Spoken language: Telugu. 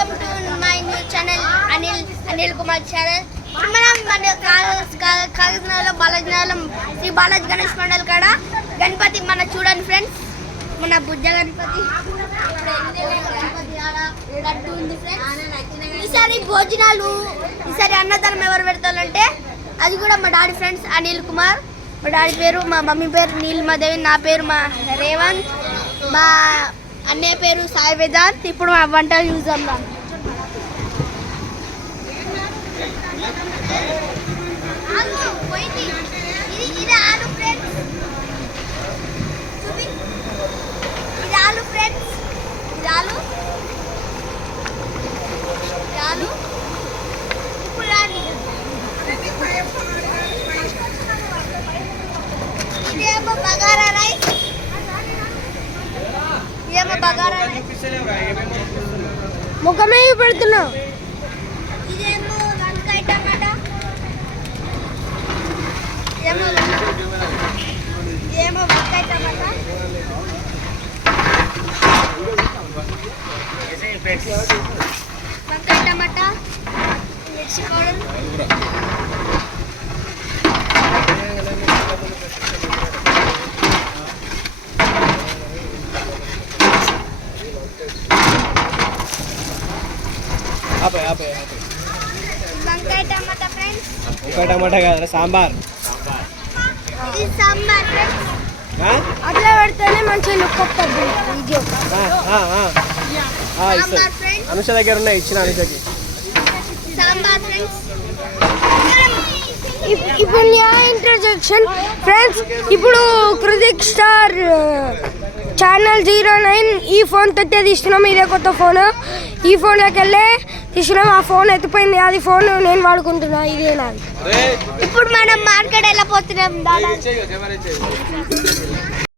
Welcome to my new channel Anil Kumar channel. మనం మన కాకినాడలో బాలాజీనగర్లో శ్రీ బాలాజీ గణేష్ మండల్ కాడ గణపతి మన చూడండి ఫ్రెండ్స్, మన బుజ్జ గణపతి లడ్డు ఉంది ఫ్రెండ్స్. ఈసారి భోజనాలు ఈసారి అన్నదానం ఎవరు పెడతారంటే అది కూడా మా డాడీ ఫ్రెండ్స్ అనిల్ కుమార్. మా డాడీ పేరు, మా మమ్మీ పేరు నీలిమాదేవి, నా పేరు మా రేవంత్, మా అన్నయ్య పేరు సాయి వేదాంత్. ఇప్పుడు మా వంటలు చూద్దాం. ఇది ఆలు ఫ్రెండ్స్, ఇది ఆలు ఫ్రెండ్స్, ఇది ఆలు ఇప్పుడు రాని ఇదేమో బగారా రైస్, ఇదేమో బగారా రైస్ ముఖమే పెడుతున్నావు. ఇదేమో వంకాయ టమాటా, ఇదేమో వంకాయ టమాటా, వంకాయ టమాటా, మిర్చి పౌడర్, వంకాయ టమాటా ఫ్రెండ్స్, వంకాయ టమాటా కాదు సాంబార్. ఇది సాంబార్ ఫ్రెండ్స్. అట్లా పెడితేనే మంచి లుక్ వస్తుంది వీడియో. సాంబార్ ఫ్రెండ్స్, అనుష దగ్గర ఉన్నాయి, ఇచ్చిన అనుషకి సాంబార్ ఫ్రెండ్స్. ఇప్పుడు ఇంట్రడక్షన్ ఫ్రెండ్స్. ఇప్పుడు కృతిక్ స్టార్ ఛానల్ 09 ఈ ఫోన్ తోటే తీస్తున్నాం. ఇదే కొత్త ఫోన్. ఈ ఫోన్లోకి వెళ్ళే తీసినాం. ఆ ఫోన్ ఎత్తిపోయింది, అది ఫోన్ నేను వాడుకుంటున్నా, ఇదే నాది. ఇప్పుడు మనం మార్కెట్ వెళ్ళిపోతున్నాం.